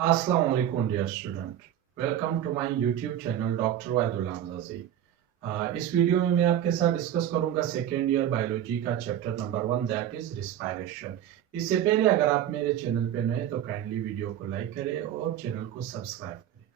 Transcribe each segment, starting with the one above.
Assalamu alaikum dear student. Welcome to my YouTube channel Dr. वाहिदुल हमज़ाज़ी। इस video में मैं आपके साथ डिस्कस करूंगा सेकेंड ईयर बायोलॉजी का chapter number 1 that is respiration. इससे पहले अगर आप मेरे चैनल पे नए तो काइंडली वीडियो को लाइक करें और चैनल को सब्सक्राइब करें।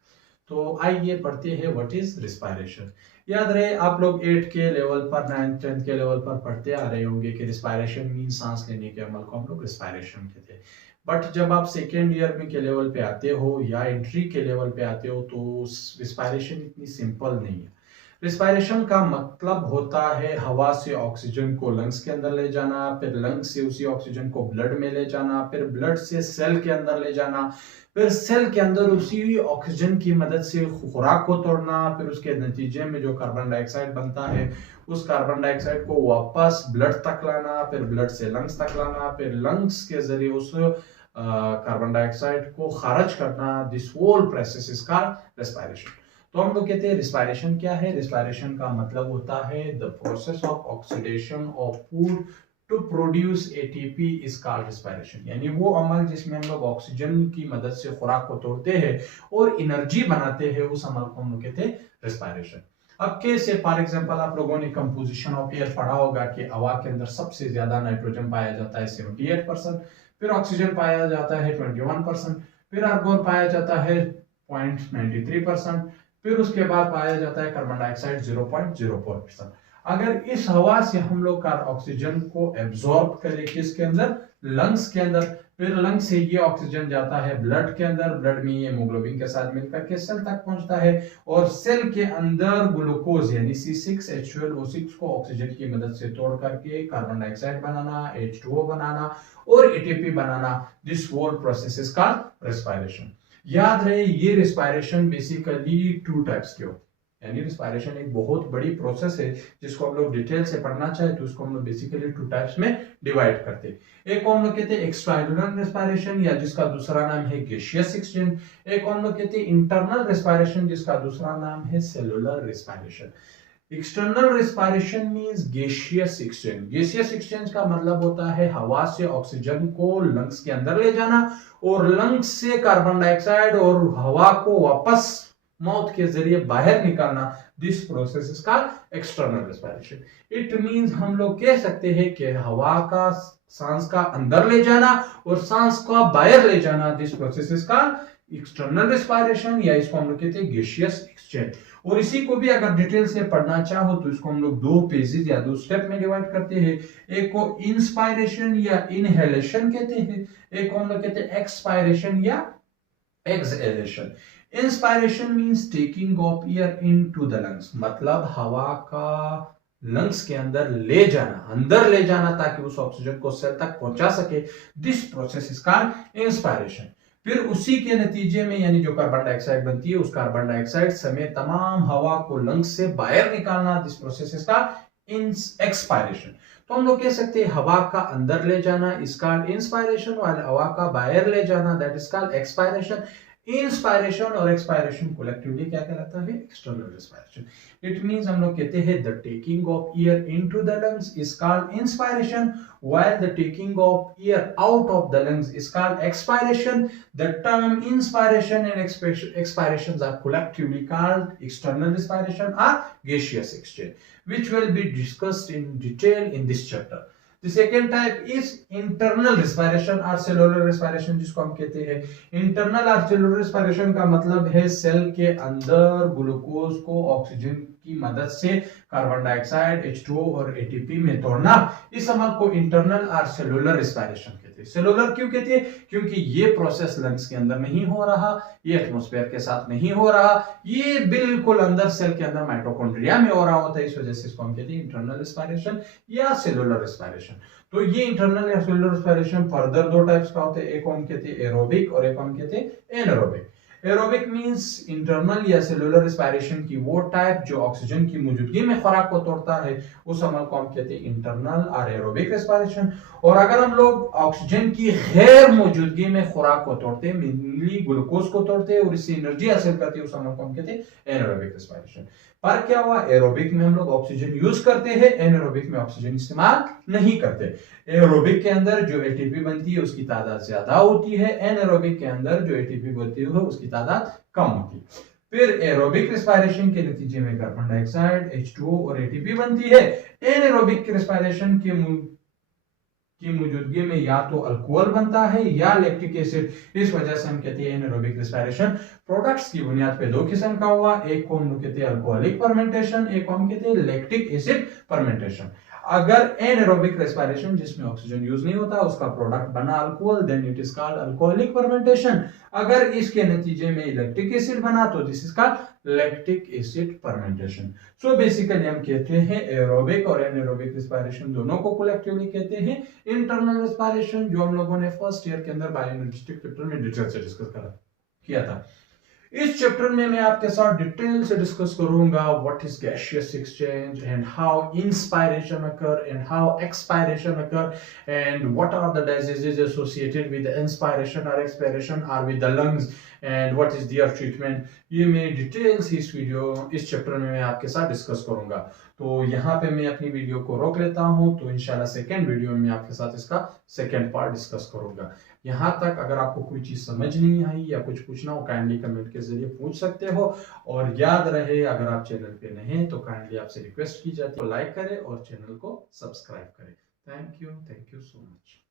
तो आइए पढ़ते हैं व्हाट इज रिस्पायरेशन। याद रहे आप लोग 8 के लेवल पर 9th 10th के लेवल पर पढ़ते आ रहे होंगे कि रिस्पायरेशन मीन सांस लेने के अमल को हम लोग रिस्पायरेशन कहते हैं। बट जब आप सेकेंड ईयर में के लेवल पे आते हो या एंट्री के लेवल पे आते हो तो रिस्पायरेशन इतनी सिंपल नहीं है। रिस्पायरेशन का मतलब होता है हवा से ऑक्सीजन को लंग्स के अंदर ले जाना, फिर लंग्स से उसी ऑक्सीजन को ब्लड में ले जाना, फिर ब्लड से सेल के अंदर ले जाना, फिर सेल के अंदर उसी ऑक्सीजन की मदद से खुराक को तोड़ना, फिर उसके नतीजे में जो कार्बन डाइऑक्साइड बनता है उस कार्बन डाइऑक्साइड को वापस ब्लड तक लाना, फिर ब्लड से लंग्स तक लाना, फिर लंग्स के जरिए उस कार्बन डाइऑक्साइड को खारिज करना। This whole process is called respiration. तो हम लोग कहते हैं रिस्पायरेशन क्या है। रिस्पायरेशन का मतलब होता है the process of oxidation of food to produce ATP is called respiration. यानी वो अमल जिसमें हम लोग ऑक्सीजन की मदद से खुराक को तोड़ते हैं और एनर्जी बनाते हैं, उस अमल को हम लोग कहते हैं रिस्पायरेशन। अब कैसे, फॉर एग्जांपल आप लोगों ने कंपोजिशन ऑफ एयर पढ़ा होगा कि हवा के अंदर सबसे ज्यादा नाइट्रोजन पाया जाता है 78%, फिर ऑक्सीजन पाया जाता है 21%, फिर आर्गोन पाया जाता है 0.93%, फिर उसके बाद पाया जाता है कार्बन डाइऑक्साइड 0.04%। अगर इस हवा से हम लोग का ऑक्सीजन को एब्जॉर्ब करें किसके अंदर, लंग्स के अंदर, फिर लंग्स से ये ऑक्सीजन जाता है ब्लड के अंदर, ब्लड में ये हेमोग्लोबिन के साथ मिलकर के सेल तक पहुंचता है और सेल के अंदर ग्लूकोज यानी C6H12O6 को ऑक्सीजन की मदद से तोड़ करके कार्बन डाइऑक्साइड बनाना, H2O बनाना और एटीपी बनाना। This whole process is called respiration. याद रहे ये रिस्पायरेशन बेसिकली 2 टाइप्स के हो, यानी रिस्पायरेशन एक बहुत बड़ी प्रोसेस है जिसको हम लोग डिटेल से पढ़ना चाहे तो उसको हम लोग बेसिकली 2 टाइप्स में डिवाइड करते हैं। एक को हम लोग कहते हैं एक्सट्रासेलुलर रिस्पायरेशन या जिसका दूसरा नाम है गैसियस एक्सचेंज। एक को हम लोग कहते हैं इंटरनल रिस्पायरेशन जिसका दूसरा नाम है cellular respiration. External respiration means gaseous exchange. Gaseous exchange का मतलब होता है हवा से ऑक्सीजन को लंग्स के अंदर ले जाना और लंग्स से कार्बन डाइऑक्साइड और हवा को वापस माउथ के जरिए बाहर निकालना। This process is called external respiration. It means हम लोग कह सकते हैं कि हवा का सांस का अंदर ले जाना और सांस का बाहर ले जाना। This process is called external respiration या इसको हम लोग कहते हैं गैसियस एक्सचेंज। और इसी को भी अगर डिटेल से पढ़ना चाहो तो इसको हम लोग 2 पेजेस या 2 स्टेप में डिवाइड करते हैं। एक को इंस्पायरेशन या इनहेलेशन कहते हैं, एक को हम लोग कहते हैं एक्सपायरेशन या exhalation. Inspiration means taking of air into the lungs, मतलब हवा का लंग्स के अंदर ले जाना, अंदर ले जाना ताकि उस ऑक्सीजन को सेल तक पहुंचा सके। This process is called inspiration. फिर उसी के नतीजे में यानी जो कार्बन डाइऑक्साइड बनती है उस कार्बन डाइऑक्साइड समेत तमाम हवा को लंग्स से बाहर निकालना। This process is called expiration. तो हम लोग कह सकते हैं हवा का अंदर ले जाना इसका इंस्पायरेशन और हवा का बाहर ले जाना that is called expiration. Inspiration और एक्सपायरेशन कोलेक्टिवली क्या कहलाता है, एक्सटर्नल रिस्पायरेशन। इट मींस हम लोग कहते हैं the taking of air into the lungs is called inspiration while the taking of air out of the lungs is called expiration. The term inspiration and expirations are collectively called external respiration or gaseous exchange, which will be discussed in detail in this chapter. The second type is internal respiration or cellular respiration जिसको हम कहते हैं। Internal और cellular respiration का मतलब है cell के अंदर ग्लूकोज को ऑक्सीजन की मदद से कार्बन डाइऑक्साइड H2O और एटीपी में तोड़ना। इस अमल को इंटरनल और सेलुलर रेस्पिरेशन कहते हैं। सेलुलर क्यों कहते हैं, क्योंकि ये प्रोसेस लंग्स के अंदर नहीं हो रहा, ये एटमॉस्फेयर के साथ नहीं हो रहा, ये बिल्कुल अंदर सेल के अंदर माइटोकॉन्ड्रिया में हो रहा होता है। इस वजह से इसको हम कहते हैं इंटरनल रेस्पिरेशन या सेलुलर रेस्पिरेशन। तो ये इंटरनल या सेलुलर रेस्पिरेशन फर्दर 2 टाइप्स का होते हैं। एक हम कहते हैं एरोबिक और एक हम कहते हैं एनारोबिक। एरोबिक मींस इंटरनल या सेलुलर रिस्पायरेशन की वो टाइप जो ऑक्सीजन की मौजूदगी में खुराक को तोड़ता है, उस अमल को हम कहते हैं इंटरनल और एरोबिक रिस्पायरेशन। और अगर हम लोग ऑक्सीजन की गैर मौजूदगी में खुराक को तोड़ते हैं, मेनली ग्लूकोज को तोड़ते हैं और इससे एनर्जी हासिल करते हैं, उस अमल को हम कहते हैं एनारोबिक रिस्पायरेशन। पर क्या हुआ, एरोबिक में हम लोग ऑक्सीजन यूज करते हैं, एनारोबिक में ऑक्सीजन इस्तेमाल नहीं करते। एरोबिक के अंदर जो एटीपी बनती है उसकी तादाद ज्यादा होती है, एनारोबिक के अंदर जो एटीपी बनती है उसकी तादाद कम होती है। फिर एरोबिक रिस्पायरेशन के नतीजे में कार्बन डाइऑक्साइड, H2O और एटीपी बनती है। एनारोबिक रिस्पायरेशन की मौजूदगी में या तो अल्कोहल बनता है या लैक्टिक एसिड। इस वजह से हम कहते हैं एनारोबिक रिस्पायरेशन। प्रोडक्ट्स की बुनियाद पे दो किस्म का हुआ, एक को हम कहते हैं अल्कोहलिक फर्मेंटेशन, एक को हम कहते हैं लैक्टिक एसिड फर्मेंटेशन। अगर एनारोबिक रेस्पिरेशन जिसमें ऑक्सीजन यूज नहीं होता उसका प्रोडक्ट बना alcohol, then it is called alcoholic fermentation. अगर इसके नतीजे में लैक्टिक एसिड बना तो this is called lactic acid fermentation. So basically हम कहते हैं एरोबिक और एनारोबिक रेस्पिरेशन दोनों को कलेक्टिवली कहते हैं इंटरनल रेस्पिरेशन, जो हम लोगों ने फर्स्ट ईयर के अंदर बायोएनर्जेटिक चैप्टर में डिटेल से डिस्कस किया था। इस चैप्टर में मैं आपके साथ डिटेल से डिस्कस करूंगा what is gaseous exchange and how inspiration occur and how expiration occur and what are the diseases associated with inspiration और एक्सपायरेशन और with the lungs and what is their treatment. ये मैं details इस chapter में मैं आपके साथ discuss करूंगा। तो यहाँ पे मैं अपनी वीडियो को रोक लेता हूँ, तो इंशाल्लाह सेकेंड वीडियो में मैं आपके साथ इसका सेकेंड पार्ट डिस्कस करूंगा। यहाँ तक अगर आपको कोई चीज समझ नहीं आई या कुछ पूछना हो काइंडली कमेंट के जरिए पूछ सकते हो। और याद रहे अगर आप चैनल पे नए हैं तो काइंडली आपसे रिक्वेस्ट की जाती है लाइक करें और चैनल को सब्सक्राइब करें। Thank you so much.